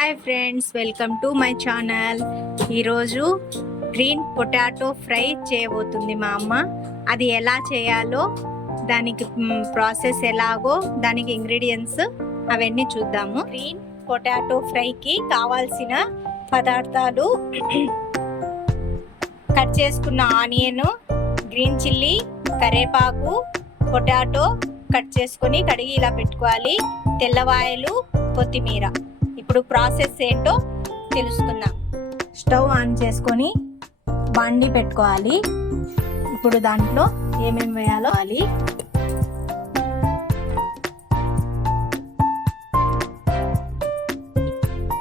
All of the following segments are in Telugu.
Hi friends, welcome to my channel. ఈరోజు గ్రీన్ పొటాటో ఫ్రై చేయబోతుంది మా అమ్మ. అది ఎలా చేయాలో, దానికి ప్రాసెస్ ఎలాగో, దానికి ఇంగ్రీడియంట్స్ అవన్నీ చూద్దాము. గ్రీన్ పొటాటో ఫ్రైకి కావాల్సిన పదార్థాలు: కట్ చేసుకున్న ఆనియన్, గ్రీన్ చిల్లీ, కరివేపాకు, పొటాటో కట్ చేసుకొని కడిగి ఇలా పెట్టుకోవాలి, తెల్లవాయలు, కొత్తిమీర. ఇప్పుడు ప్రాసెస్ ఏంటో తెలుసుకుందాం. స్టవ్ ఆన్ చేసుకొని బండి పెట్టుకోవాలి. ఇప్పుడు దాంట్లో ఏమేమి వేయాలో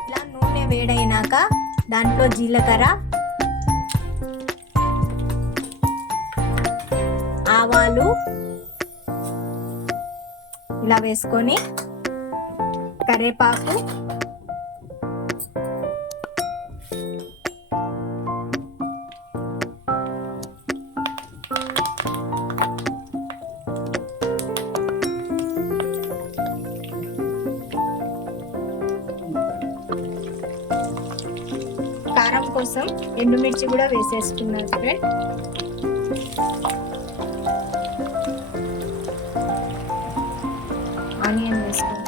ఇలా నూనె వేడైనాక దాంట్లో జీలకర్ర, ఆవాలు ఇలా వేసుకొని, కరివేపాకు, కారం కోసం ఎండుమిర్చి కూడా వేసేసుకున్నారు ఫ్రెండ్. ఆనియన్ వేసుకున్నాం,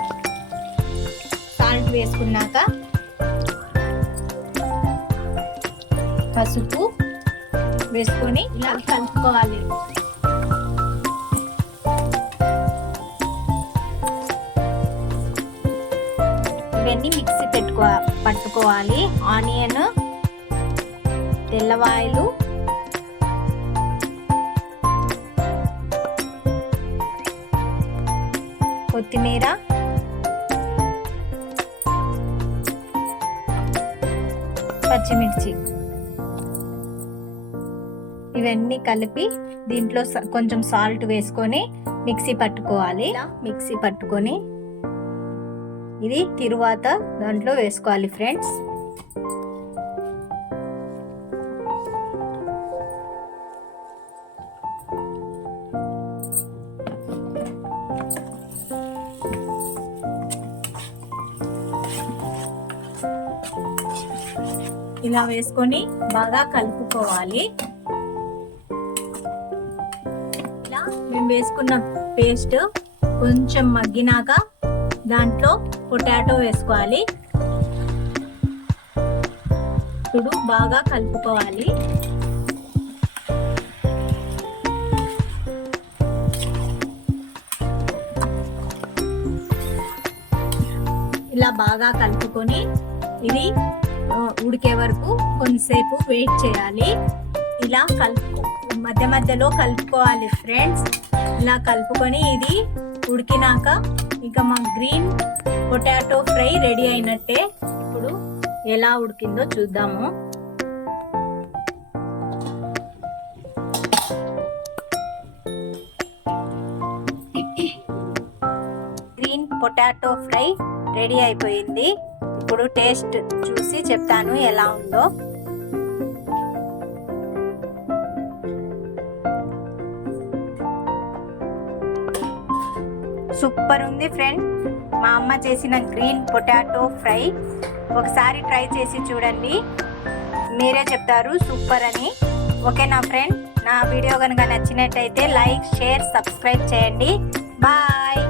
సాల్ట్ వేసుకున్నాక పసుపు వేసుకొని ఇలా కలుపుకోవాలి. ఇవన్నీ మిక్సీ పట్టుకోవాలి. ఆనియన్, తెల్లవాయలు, కొత్తిమీర, పచ్చిమిర్చి ఇవన్నీ కలిపి దీంట్లో కొంచెం సాల్ట్ వేసుకొని మిక్సీ పట్టుకోవాలి. మిక్సీ పట్టుకొని ఇది తరువాత దాంట్లో వేసుకోవాలి ఫ్రెండ్స్. ఇలా వేసుకొని బాగా కలుపుకోవాలి. ఇలా మేము వేసుకున్న పేస్ట్ కొంచెం మగ్గినాక దాంట్లో పొటాటో వేసుకోవాలి. ఇప్పుడు బాగా కలుపుకోవాలి. ఇలా బాగా కలుపుకొని ఇది ఉడికే వరకు కొంతసేపు వెయిట్ చేయాలి. ఇలా మధ్య మధ్యలో కలుపుకోవాలి ఫ్రెండ్స్. ఇలా కలుపుకొని ఇది ఉడికినాక ఇక మా గ్రీన్ పొటాటో ఫ్రై రెడీ అయినట్టే. ఇప్పుడు ఎలా ఉడికిందో చూద్దాము. గ్రీన్ పొటాటో ఫ్రై రెడీ అయిపోయింది. ఇప్పుడు టేస్ట్ చూసి చెప్తాను ఎలా ఉందో. సూపర్ ఉంది ఫ్రెండ్. మా అమ్మ చేసిన గ్రీన్ పొటాటో ఫ్రై ఒకసారి ట్రై చేసి చూడండి, మీరే చెప్తారు సూపర్ అని. ఓకేనా ఫ్రెండ్? నా వీడియో కనుక నచ్చినట్టయితే లైక్, షేర్, సబ్స్క్రైబ్ చేయండి. బాయ్.